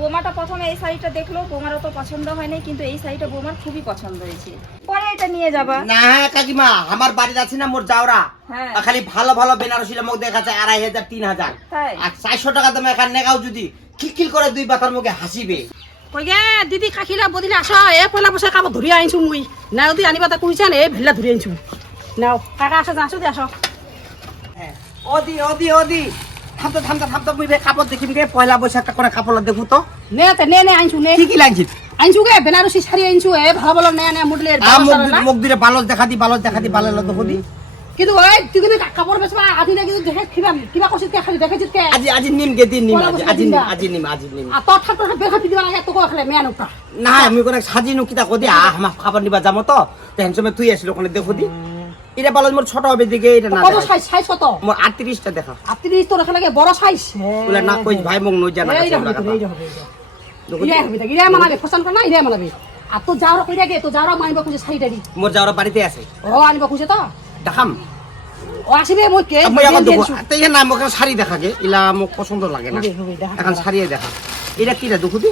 বোমাটা প্রথমে এই শাড়িটা দেখল বোমার অত পছন্দ হয়নি কিন্তু এই শাড়িটা বোমার খুবই পছন্দ হয়েছে। পরে এটা নিয়ে যাবা। না কাকিমা আমার বাড়িতে আছে না মোর যাওরা হ্যাঁ। খালি ভালো ভালো বেনারসির মুখ দেখাচ্ছে আড়াই হাজার তিন হাজার। আর চারশো টাকা দামে এখানে নেগাও যদি খিলখিল করে দুই বাতার মুখে হাসিবে। কই গে দিদি খাখিলা বদিলে আস এ পয়লা পয়সা কাপড় ধরি আনিছো মুই। না যদি আনিবা তা কইছান এ ভেলা ধরি আনিছো নাও কাকা আসো যাসো দি আসো ওদি ওদি ওদি থামতো থামতো থামতো মুই কাপড় দেখিম গে পয়লা করে কাপড় দেখু তো। নে তে নে নে আনিছো নে। কি কি লাগছে আনিছো গে বেনারসি শাড়ি আনিছো এ ভালো ভালো নে নে মুডলে আ মুখ দি- দিলে দেখা দি দেখা দি দেখো দি কিন্তু ওই তুই কিন্তু কাপড় বেচবা আদি না কিন্তু দেখে কিবা কিবা কইছিস কে খালি দেখেছিস কে? আজি আজি নিম গে দিন নিম আজি আজি নিম আজি নিম আজি নিম। আর তোর ঠাকুর লাগে তোকে খালি মেয়া নুকা না আমি কোনে সাজিনো কিতা কদি আহ আমার খাবার নিবা যাম তো। তেন সময় তুই আসলো কোনে দেখো দি এটা বালজ মোর ছোট হবে দিকে এটা না কত। সাইজ সাইজ কত? মোর আটত্রিশটা দেখা। আত্রিশ তোর এখানে লাগে বড় সাইজ বলে না কই ভাই নই জানা এই হবে এই হবে মানাবে ফসল না মানাবে। আর তো যাওয়ার তো যাওয়ার খুঁজে শাড়ি মোর যাওয়ার বাড়িতে আছে। ও আনিবা খুঁজে তো? দেখাম। ও আসিবে মই কে? মই আবার দেখো না মোক শাড়ি ইলা মোক পছন্দ লাগে না। এখন। শাড়িয়ে দেখা। এটা কি দেখো দি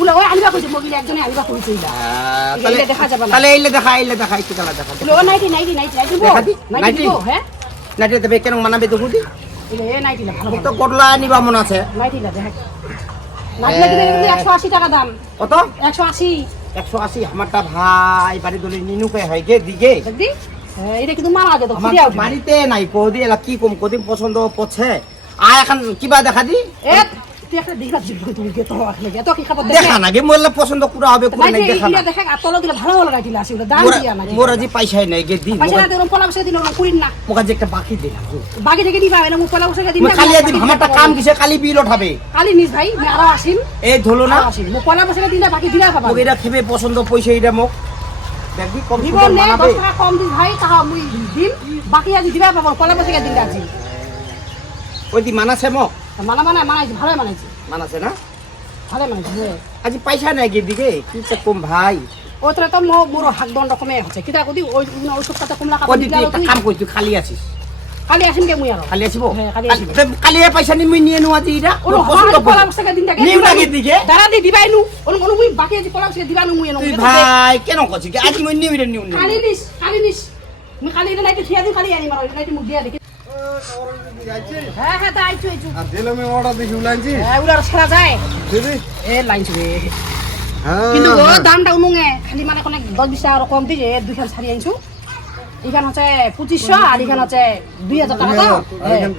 উলা ওই আনিবা খুঁজে মগিলে একজনে আনিবা খুঁজে ইলা আহ, তাহলে দেখা যাবে না। তাহলে এইলে দেখা এইলে দেখা একটু কালা দেখা উলা নাইটি নাইটি নাইটি নাইটি দি, নাইটি নাইটি। হ্যাঁ? না এটা কেন মানাবে দেখো দি উলা এ নাইটি না ভালো তো করলা নিবা মন আছে। নাইটি না দেখ নাইটি কিন্তু একশো আশি টাকা দাম। কত? একশো আশি। একশো আশি আমারটা ভাই বাড়ি দলে নিনুকে হয় গে দিগে। দেখবি? এটা কিন্তু মারা আগে তো আমার ফিরিয়া উঠবে। বাড়িতে নাই কদি এলা কি কম কদিন পছন্দ পছে আর এখন কিবা দেখা দি? তুই একটা দিঘা জিভ তুমি গে তো আসলে গে তো কি খাবার দেখা না গে মোরলে পছন্দ পুরা হবে পুরা নাই দেখা না। দেখা আর তলো দিলে ভালো ভালো গাইছিল আসি দাম দিয়া না মোর আজি পয়সাই নাই গে দিন পয়সা না দিলাম পলা পয়সা দিলাম কুড়ি না। মোক আজি একটা বাকি দিন বাকি থেকে দিবা এলাম পলা পয়সা দিন মই কালি আজি আমারটা কাম কিসে? বিল নিস ভাই আমি আরও আসিম। এই ধরলো না। আসিম। মোক পলা পয়সা দিলে বাকি দিলা পাবা মোক এটা খেবে পছন্দ পয়সা এটা মোক। দেখবি কম দিব সুন্দর নে টাকা কম দিস ভাই তাহা মুই দিম। বাকি আজি দিবা পাবা পলা পয়সা দিন আজি। ওই দি মানাছে মোক। মানা মানে মানাইছি ভালো মানাইছি। মানাছে না? ভালো মানাইছি। আজি পয়সা নাই গে দিকে? কি কম ভাই? ও তোরা তো মো মোর হাক দণ্ড কমে হচ্ছে কিতা কদি ওই ওষুধ কথা কমলা কাপড় দিলা কাম করি খালি আছিস। কালি আসিম কে মুই আরও কালি আসিব। কালি পয়সা নি মুই নিয়ে নো আজি দিন থাকে নিউ লাগে দিকে? দাঁড়া দি দিবাই নু। ওনো ওনো মুই বাকি আজি পলা পয়সা দিবা নু মুই তুই ভাই কেন কছিস আজি মই নিউ এটা নিউ নিউ কালি নিস কালি নিস মুই কালি থিয়া কালি আনি মারো মুখ দিয়া দেখি। হ্যাঁ হ্যাঁ আর দিলে অর্ডার উলাইছি হ্যাঁ উলার ছেড়া যায়। এ হ্যাঁ। কিন্তু ও দামটা উনুঙে খালি মানে কোনে দশ বিশ টাকা কম দিছে দুইখান শাড়ি আনছো এখান হচ্ছে পঁচিশশো আর এখান হচ্ছে দুই হাজার টাকা তো?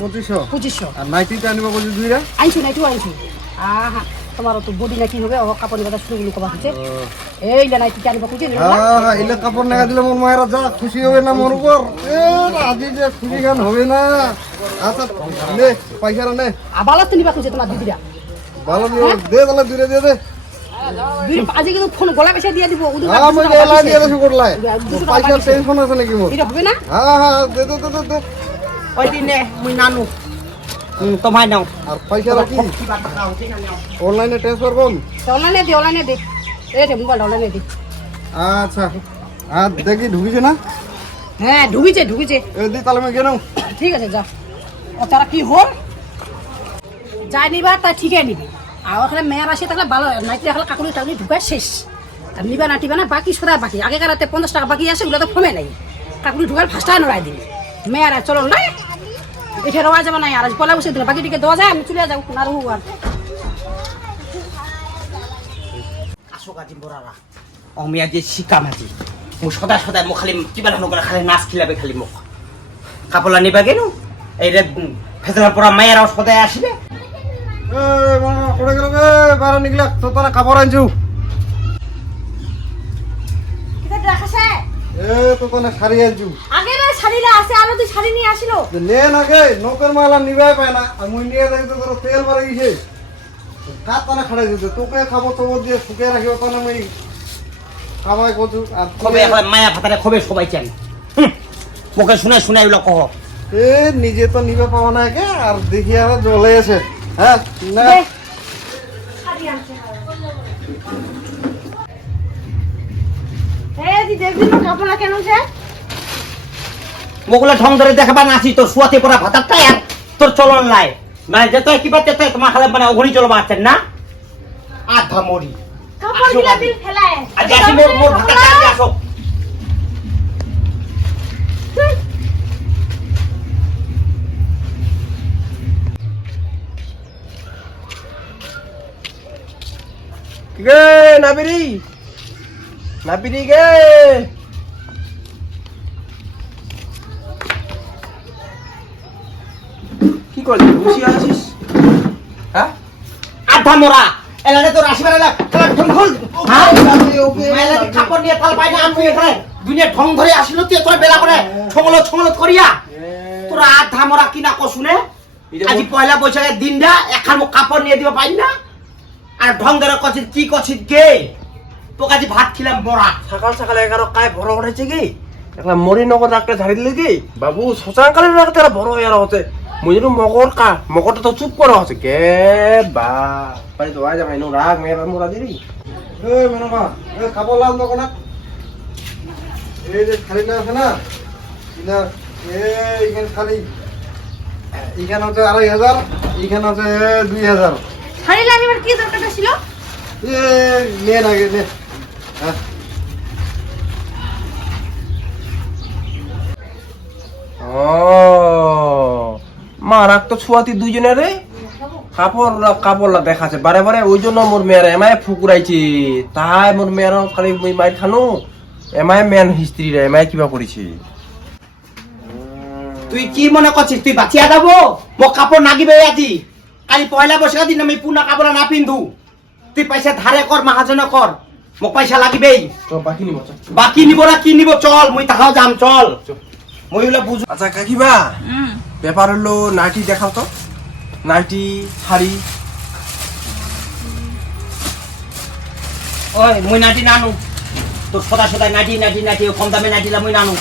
পঁচিশশো। পঁচিশশো। আর নাইটিটা আনিব বলছি দুইটা। আনছো নাইটু আনছো আহা। তোমার তো বডি না কি হবে ও কাপড় নিবা শুরু কবা হচ্ছে। এই লে নাইটি আনিবা খুঁজে হ্যাঁ হ্যাঁ এলে কাপড় নেগা দিলে মোর মায়েরা যা খুশি হবে না মোর উপর। এ আজি যে খুশি গান হবে না। আচ্ছা নে পয়সা নে। আবালত তো নিবা খুঁজে তোমার দিদিরা। ভালো দিয়ে দে তাহলে দূরে দে দুই আজকে কিন্তু ফোন গলা পেশা দিয়ে দিব উদু হ্যাঁ এলাই দিয়ে দেছি করলাই পয়সার টেনশন আছে নাকি মোর? এটা হবে না? হ্যাঁ হ্যাঁ দে দে দে দে দে। ওই দি নে মুই নানু? তোমায় নাও। আর পয়সাটা কি কিবা টাকা হচ্ছে না নাও অনলাইনে ট্রান্সফার করুন। অনলাইনে দে অনলাইনে দে। এই যে মোবাইল অনলাইনে দে। আচ্ছা। আর দেখি ঢুকিছে না? হ্যাঁ ঢুকিছে ঢুকিছে। এ দি তাহলে আমি গেলাম ঠিক আছে যা। ও তারা কি হল? যাই নিবা তাই ঠিকই নিবি। আর ওখানে মেয়ের আসে তাহলে ভালো। নাইটি রাখলে কাকুরি টাকুরি ঢুকায় শেষ। আর নিবা না টিবা না বাকি সদায় বাকি। আগেকার রাতে পঞ্চাশ টাকা বাকি আছে ওগুলো তো ফমে নাই। কাকুরি ঢুকার ফার্স্টটাই নড়াই দিবি। মেয়েরা চলো নাই এখানে রওয়া যাবে না আর পলা বসে দিলে বাকি টিকে দেওয়া যায় আমি চলে যাব আর আসো কাজি বরারা অমিয়া যে শিকা মাজি মু সদায় সদায় মোক খালি কিবা কৰে খালি নাচ খিলাবে খালি মোক কাপলা নিবা কেনো এই রে ফেসলার পৰা মায়েরাও সদায় আসবে? এ গেল রে বাইরে নিকলা তো তোরা কাপড় আনছু এ তো তোনে শাড়ি আনছু আগে না শাড়িটা আছে আরও তুই শাড়ি নিয়ে আসিল। নে না গে নৌকার মালা নিবাই পায় না আর মুই নিয়ে দেখি তো তোর তেল মারা গেছে। তানে খাড়াই দিতে তোকে খাব তো দিয়ে শুকিয়ে রাখিব তানে মুই খাবাই আর খবে এখন মায়া ভাতারে খবে সবাই শুনে শুনে এগুলো কহ। এ নিজে তো নিবে পাওয়া না কে আর দেখি আর জ্বলে আছে হ্যাঁ না। এই দি দেখবি কাপড়া কেন যে মোকলে ঢং ধরে দেখাবা নাচি তোর শুয়াতে পড়া ভাতারটাই আর তোর চলন লাই মানে যেতে কিবা তেতে তোমার খালে মানে অঘনি চলবা আছেন না? আধা মরি আসো, আসো গে নাবিরি? নাবিরি গে? করলি? বসে আছিস? হ্যাঁ? আধা মরা এলানে তো রাশি বেলা খেলা ঢং খোল। হ্যাঁ কাপড় নিয়ে তাল পাই না আমি এখানে দুনিয়া ঢং ধরে আসিল তুই তোর বেলা করে ছমলো ছমলো করিয়া? তোরা আধা মরা কিনা কশুনে আজি পয়লা বৈশাখের দিনটা কাপড় নিয়ে দিব পাই না? আর ঢং ধরে কি কছিস গে তোকে আজি ভাত খিলাম মরা সকাল সকাল এগারো কায় বড় হয়েছে কি? একটা মরি নগর রাখতে ঝাড়ি দিলি কি? বাবু শশাঙ্কালের এরা বড় হয়ে হতে। মুই যেন মগর কা মগরটা তো চুপ করা হচ্ছে কে বা পারি তো আজ আমি রাগ মেয়েরা মোরা দিলি এই মেনকা এই কাপড় লাল দোকানা এই যে খালিটা আছে না এটা এইখানে খালি। এইখানে হচ্ছে আড়াই হাজার এইখানে হচ্ছে দুই হাজার শাড়ি লাগাবার কি দরকারটা ছিল এ নে না নে। হ্যাঁ ও মা রাখ তো ছুয়াতি দুইজনে রে। কাপড় কাপড় দেখাছে বারে বারে ওই জন্য মোর মেয়ের এমাই ফুকুরাইছে। তাই মোর মেয়ের খালি মুই মাইর খানো। এমাই মেন হিস্ট্রি রে এমাই কিবা করেছে। তুই কি মনে করছিস? তুই বাঁচিয়া যাব? মোক কাপড় নাগিবে আজি। কালি পয়লা বৈশাখের দিন আমি পুনা কাপড় না পিন্ধু। তুই পয়সা ধারে কর মাহাজন কর মোক পয়সা লাগিবেই। তো বাকি নিব বাকি নিব না কি নিব? চল মুই তাহাও যাম চল। মই হলে বুঝ আচ্ছা কাকিবা ব্যাপার হলো নাইটি দেখাও তো। নাইটি শাড়ি। ওই মুই নাটি নানু তোর সদা সদা নাটি নাটি নাটি কম দামে নাটিলা মুই নানু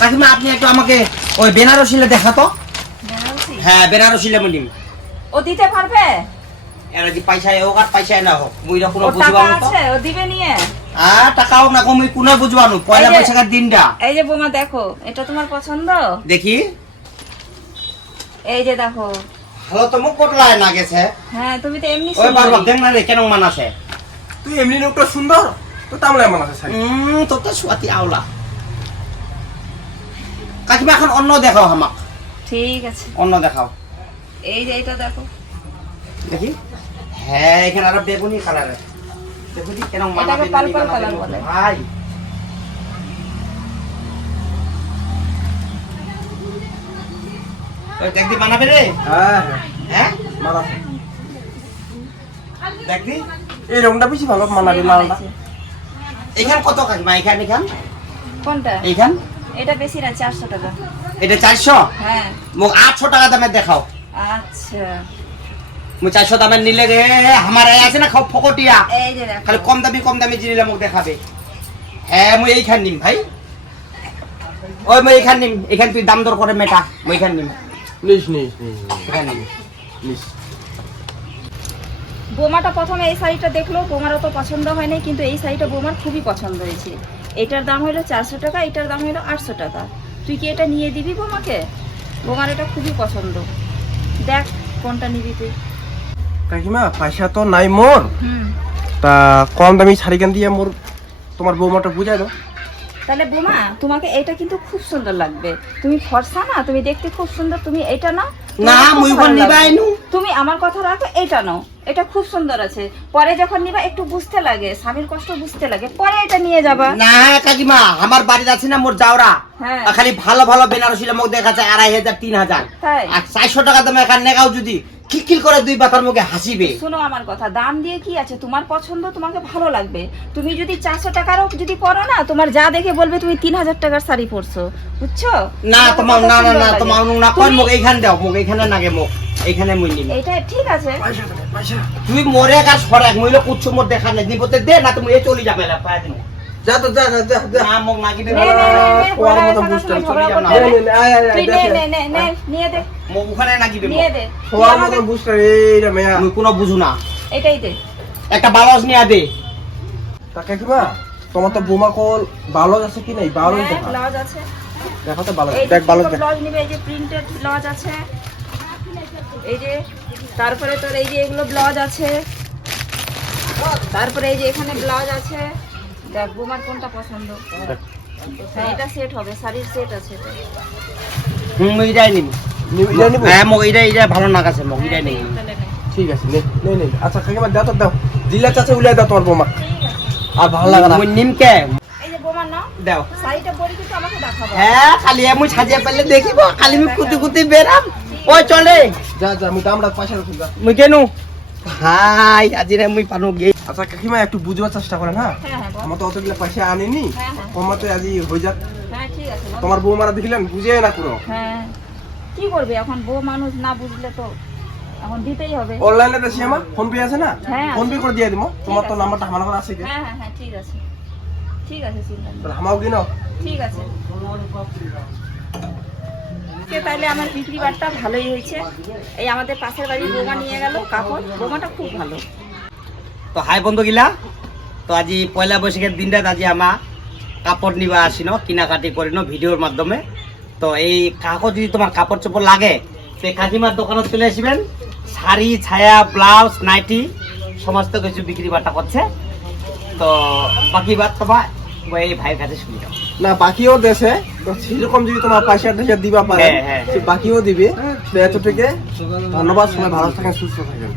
কাকিমা আপনি একটু আমাকে ওই বেনারসিলে দেখা তো। হ্যাঁ বেনারসিলে মুই নিম। ও দিতে পারবে? এরা যে পয়সায় হোক আর পয়সায় না হোক মুই কোনো না তো আছে ও দিবে নিয়ে। আর টাকা হোক না কম মুই কোনো বুঝবা না পয়লা বৈশাখের দিনটা। এই যে বোমা দেখো এটা তোমার পছন্দ? দেখি। এই যে দেখো। ভালো তো মুখ পটলায় না গেছে? হ্যাঁ তুমি তো এমনি ওই বারবার দেখ না রে কেন মান আছে তুই এমনি লোকটা সুন্দর? তো তামলা এমন আছে শাড়ি উম, তোর তো সুয়াতি আওলা। কাকিমা এখন অন্য দেখাও আমাক। ঠিক আছে। অন্য দেখাও। এই যে এটা দেখো। দেখি। হ্যাঁ এখানে আরও বেগুনি কালারের দেখুন কেন মানাবে। ভাই দেখদি মানাবে রে। হ্যাঁ। হ্যাঁ? হ্যাঁ দেখদি এই রংটা বেশি ভালো মানাবে লালটা এখান কত কাকিমা এখান এখান কোনটা? এইখান? এটা বেশি না চারশো টাকা। এটা চারশো? হ্যাঁ। মোক আটশো টাকা দামের দেখাও। আচ্ছা। মুই চারশো দামের নিলে রে আমার এই আছে না খাও ফকটিয়া। এই যে দেখো। খালি কম দামি কম দামি জিনিস মোক দেখাবে। হ্যাঁ মুই এইখান নিম ভাই। ওই মুই এইখান নিম। এখান তুই দাম দর করে মেটা মুই এইখান নিম। নিস নিস নিস। নিস। বোমাটা প্রথমে এই শাড়িটা দেখল বোমারও তো পছন্দ হয়নি কিন্তু এই শাড়িটা বোমার খুবই পছন্দ হয়েছে। এটার দাম হলো চারশো টাকা এটার দাম হলো আটশো টাকা। তুই কি এটা নিয়ে দিবি বোমাকে? বোমার এটা খুবই পছন্দ। দেখ কোনটা নিবি তুই। কাকিমা পয়সা তো নাই মোর। হুম। তা কম দামি শাড়ি কেন দিয়ে মোর তোমার বৌমাটা বুঝাই দাও। তাহলে বোমা তোমাকে এটা কিন্তু খুব সুন্দর লাগবে। তুমি ফর্সা না? তুমি দেখতে খুব সুন্দর। তুমি এটা নাও। না মুই নিবাই নু। তুমি আমার কথা রাখো এটা নাও। এটা খুব সুন্দর আছে। পরে যখন নিবা একটু বুঝতে লাগে। স্বামীর কষ্ট বুঝতে লাগে। পরে এটা নিয়ে যাবা। না কাকিমা আমার বাড়িতে আছে না মোর যাওরা হ্যাঁ। খালি ভালো ভালো বেনারসিলে মোক দেখাচ্ছে আড়াই হাজার তিন হাজার। আর চারশো টাকা দামে এখানে নেগাও যদি। খিলখিল করে দুই বাতার মুখে হাসিবে। শোনো আমার কথা দাম দিয়ে কি আছে? তোমার পছন্দ তোমাকে ভালো লাগবে। তুমি যদি চারশো টাকারও যদি পরো না তোমার যা দেখে বলবে তুমি তিন হাজার টাকার শাড়ি পরছো। বুঝছ? না তোমার না না না তোমার না তুমি- মোক এইখান দাও মোক এইখানে নাগে মোক এইখানে মুই নিম। এইটা ঠিক আছে। তুই মরে আর সরাক মইলে কুচ্ছ মোর দেখা নাই। নিবতে দে না তুমি এ চলি যাবে পায় দিন যা তো যা যা যা মতো চলে না। নে, নে, নে, আয়, আয়, আয়, নে, নে, নে, নিয়ে দে। মোক ওখানে নাগিবে নিয়ে দে। বুঝতে এইটা মেয়া। কোনো বুঝু না। এটাই দে। একটা বালস নিয়া দে। তোমার তো বোমা কল বালজ আছে কি নাই? বালজ হ্যাঁ, দেখা। আছে। দেখো তো বালজ। এই দেখ ব্লাউজ নিবে এই যে প্রিন্টেড ব্লাউজ আছে। এই যে তারপরে তোর এই যে এগুলো ব্লাউজ আছে। তারপরে এই যে এখানে ব্লাউজ আছে। দেখ বোমার কোনটা পছন্দ? এটা সেট হবে শাড়ির সেট আছে হুম এটাই নিব। নিবি- এটা নিবো? হ্যাঁ মোক এটা এটা ভালো নাগাছে মোক এটাই নিব। ঠিক আছে নে। নে নে আচ্ছা কাকিমা দাও তো দাও। দিলা চাচা উলাই দাও তোমার বৌমা। আর ভালো লাগা না। মুই নিম কে এই যে বোমার নাও দাও। শাড়িটা পরে কিন্তু আমাকে দেখাবো। হ্যাঁ খালি সাজিয়ে দেখিব খালি মুই কুতি কুতি বেরাম ওই চলে। যা যা আমি দামটা পয়সা রাখুন যা। মুই কেনু? হাই আজি রে মুই পানো গে। আচ্ছা কাকিমা একটু বুঝবার চেষ্টা করেন হ্যাঁ? হ্যাঁ হ্যাঁ। আমার তো অতগুলো পয়সা আনিনি হ্যাঁ, হ্যাঁ। কমাতে আজি হয়ে যাক। হ্যাঁ ঠিক আছে বল। তোমার বৌমারা দেখলেন বুঝে না পুরো হ্যাঁ। কি করবে এখন? বউ মানুষ না বুঝলে তো এখন দিতেই হবে। অনলাইনে দেশি আমার ফোন পে আছে না? হ্যাঁ, ফোন পে করে দিয়ে দিব। তোমার তো। নাম্বারটা আমার কাছে আছে কি হ্যাঁ হ্যাঁ হ্যাঁ ঠিক আছে। ঠিক আছে চিন্তা আমাও কিনো ঠিক আছে। আজকে তাহলে আমার বিক্রি বাট্টা ভালোই হয়েছে। এই আমাদের পাশের বাড়ির বোমা নিয়ে গেল কাপড়। বোমাটা খুব ভালো। তো হাই বন্ধু গিলা তো আজি পয়লা বৈশাখের দিনটাত আজি আমা কাপড় নিবা আসি আসিন কিনাকাটি করিন ভিডিওর মাধ্যমে। তো এই কাগজ যদি তোমার কাপড় চোপড় লাগে তো এই কাকিমার দোকানে চলে আসবেন। শাড়ি ছায়া ব্লাউজ নাইটি সমস্ত কিছু বিক্রি বাট্টা করছে। তো বাকি বাদ তোমার এই ভাইয়ের কাছে শুনে না বাকিও দেশে। সেরকম যদি তোমার পয়সা টয়সা দিবা পারে হ্যাঁ, হ্যাঁ। সে বাকিও দিবে। তো এত থেকে ধন্যবাদ সবাই ভালো থাকেন সুস্থ থাকেন।